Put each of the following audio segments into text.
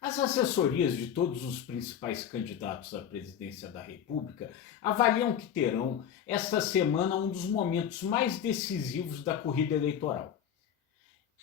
As assessorias de todos os principais candidatos à presidência da República avaliam que terão, esta semana, um dos momentos mais decisivos da corrida eleitoral.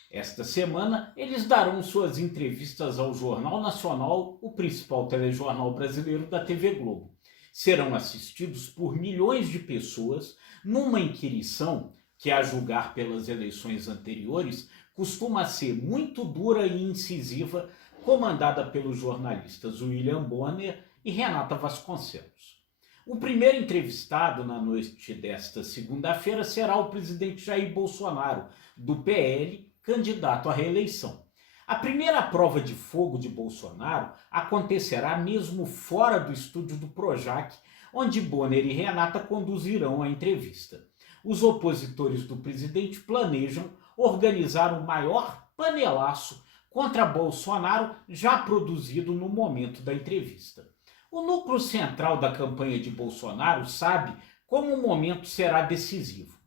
Esta semana, eles darão suas entrevistas ao Jornal Nacional, o principal telejornal brasileiro da TV Globo. Serão assistidos por milhões de pessoas numa inquirição que, a julgar pelas eleições anteriores, costuma ser muito dura e incisiva, comandada pelos jornalistas William Bonner e Renata Vasconcelos. O primeiro entrevistado na noite desta segunda-feira será o presidente Jair Bolsonaro, do PL, candidato à reeleição. A primeira prova de fogo de Bolsonaro acontecerá mesmo fora do estúdio do Projac, onde Bonner e Renata conduzirão a entrevista. Os opositores do presidente planejam organizar o maior panelaço contra Bolsonaro já produzido no momento da entrevista. O núcleo central da campanha de Bolsonaro sabe como o momento será decisivo.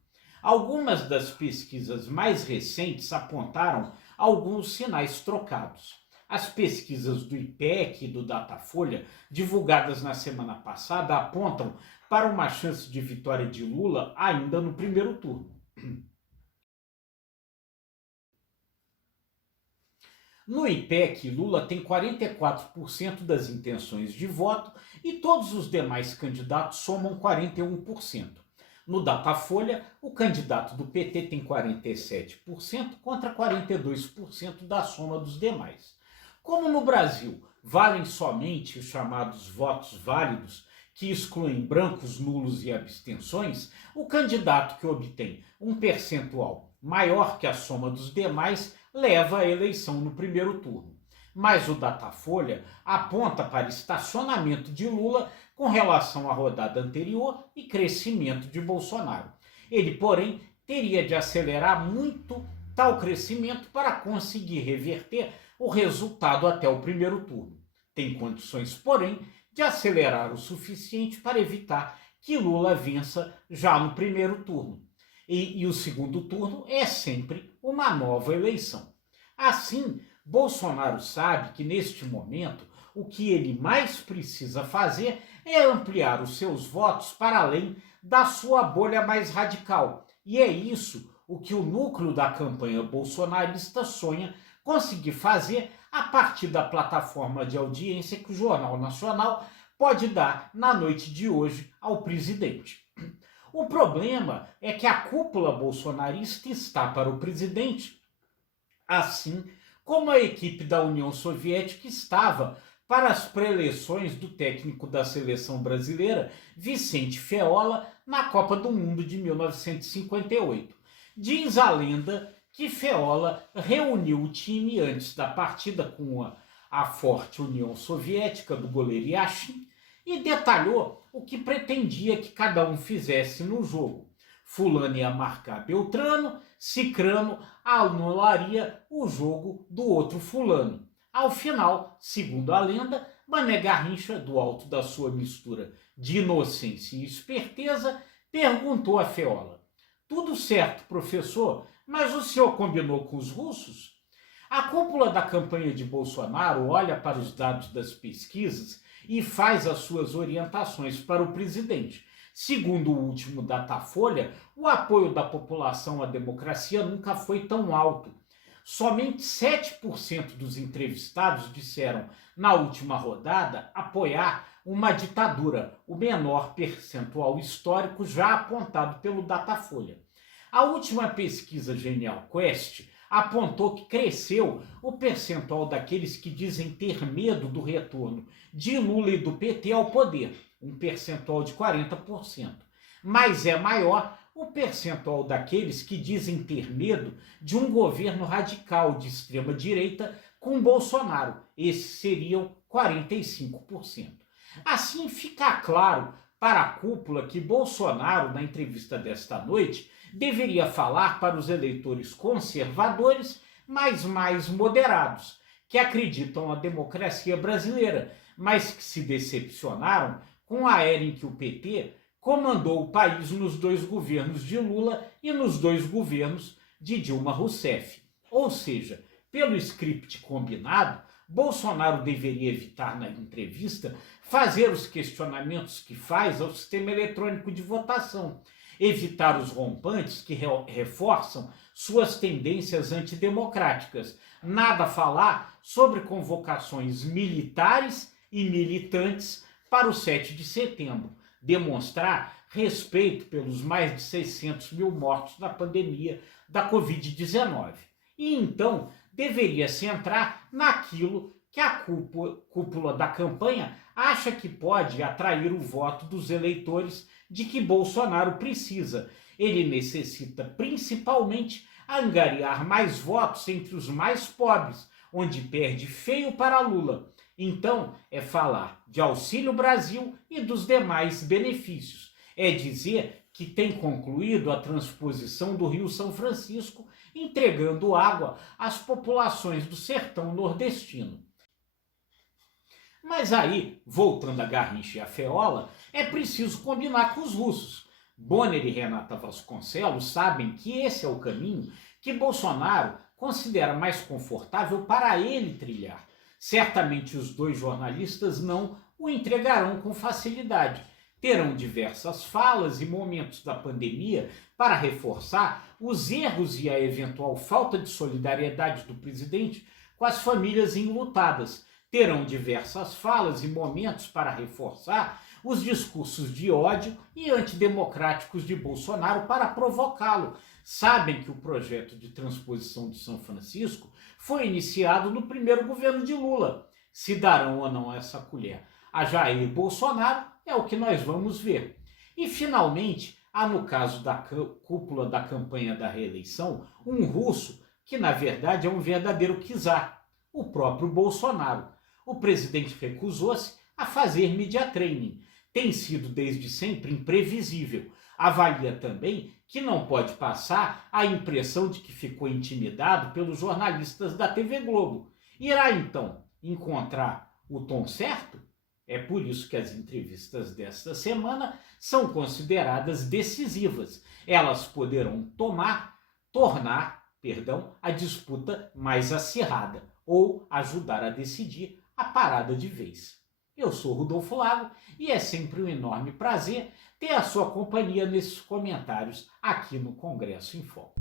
Algumas das pesquisas mais recentes apontaram alguns sinais trocados. As pesquisas do IPEC e do Datafolha, divulgadas na semana passada, apontam para uma chance de vitória de Lula ainda no primeiro turno. No IPEC, Lula tem 44% das intenções de voto e todos os demais candidatos somam 41%. No Datafolha, o candidato do PT tem 47% contra 42% da soma dos demais. Como no Brasil valem somente os chamados votos válidos, que excluem brancos, nulos e abstenções, o candidato que obtém um percentual maior que a soma dos demais leva a eleição no primeiro turno. Mas o Datafolha aponta para estacionamento de Lula com relação à rodada anterior e crescimento de Bolsonaro. Ele, porém, teria de acelerar muito tal crescimento para conseguir reverter o resultado até o primeiro turno. Tem condições, porém, de acelerar o suficiente para evitar que Lula vença já no primeiro turno. E o segundo turno é sempre uma nova eleição. Assim, Bolsonaro sabe que neste momento o que ele mais precisa fazer é ampliar os seus votos para além da sua bolha mais radical. E é isso o que o núcleo da campanha bolsonarista sonha conseguir fazer a partir da plataforma de audiência que o Jornal Nacional pode dar na noite de hoje ao presidente. O problema é que a cúpula bolsonarista está para o presidente, assim como a equipe da União Soviética estava para as pré-eleições do técnico da seleção brasileira, Vicente Feola, na Copa do Mundo de 1958. Diz a lenda que Feola reuniu o time antes da partida com a forte União Soviética do goleiro Yashin e detalhou o que pretendia que cada um fizesse no jogo. Fulano ia marcar Beltrano, Cicrano anularia o jogo do outro fulano. Ao final, segundo a lenda, Mané Garrincha, do alto da sua mistura de inocência e esperteza, perguntou a Feola: "Tudo certo, professor, mas o senhor combinou com os russos?" A cúpula da campanha de Bolsonaro olha para os dados das pesquisas e faz as suas orientações para o presidente. Segundo o último Datafolha, o apoio da população à democracia nunca foi tão alto. Somente 7% dos entrevistados disseram, na última rodada, apoiar uma ditadura, o menor percentual histórico já apontado pelo Datafolha. A última pesquisa Genial Quest apontou que cresceu o percentual daqueles que dizem ter medo do retorno de Lula e do PT ao poder, um percentual de 40%. Mas é maior o percentual daqueles que dizem ter medo de um governo radical de extrema-direita com Bolsonaro. Esses seriam 45%. Assim fica claro para a cúpula que Bolsonaro, na entrevista desta noite, deveria falar para os eleitores conservadores, mas mais moderados, que acreditam na democracia brasileira, mas que se decepcionaram com a era em que o PT comandou o país nos dois governos de Lula e nos dois governos de Dilma Rousseff. Ou seja, pelo script combinado, Bolsonaro deveria evitar na entrevista fazer os questionamentos que faz ao sistema eletrônico de votação, evitar os rompantes que reforçam suas tendências antidemocráticas, nada falar sobre convocações militares e militantes para o 7 de setembro, demonstrar respeito pelos mais de 600 mil mortos na pandemia da Covid-19. E então deveria se entrar naquilo que a cúpula da campanha acha que pode atrair o voto dos eleitores de que Bolsonaro precisa. Ele necessita principalmente angariar mais votos entre os mais pobres, onde perde feio para Lula. Então, é falar de Auxílio Brasil e dos demais benefícios. É dizer que tem concluído a transposição do Rio São Francisco, entregando água às populações do sertão nordestino. Mas aí, voltando a Garrincha e a Feola, é preciso combinar com os russos. Bonner e Renata Vasconcelos sabem que esse é o caminho que Bolsonaro considera mais confortável para ele trilhar. Certamente os dois jornalistas não o entregarão com facilidade. Terão diversas falas e momentos da pandemia para reforçar os erros e a eventual falta de solidariedade do presidente com as famílias enlutadas. Terão diversas falas e momentos para reforçar os discursos de ódio e antidemocráticos de Bolsonaro para provocá-lo. Sabem que o projeto de transposição de São Francisco foi iniciado no primeiro governo de Lula. Se darão ou não essa colher a Jair Bolsonaro é o que nós vamos ver. E, finalmente, há no caso da cúpula da campanha da reeleição, um russo que, na verdade, é um verdadeiro czar, o próprio Bolsonaro. O presidente recusou-se a fazer media training. Tem sido desde sempre imprevisível. Avalia também que não pode passar a impressão de que ficou intimidado pelos jornalistas da TV Globo. Irá, então, encontrar o tom certo? É por isso que as entrevistas desta semana são consideradas decisivas. Elas poderão tornar a disputa mais acirrada ou ajudar a decidir a parada de vez. Eu sou Rodolfo Lago e é sempre um enorme prazer ter a sua companhia nesses comentários aqui no Congresso em Foco.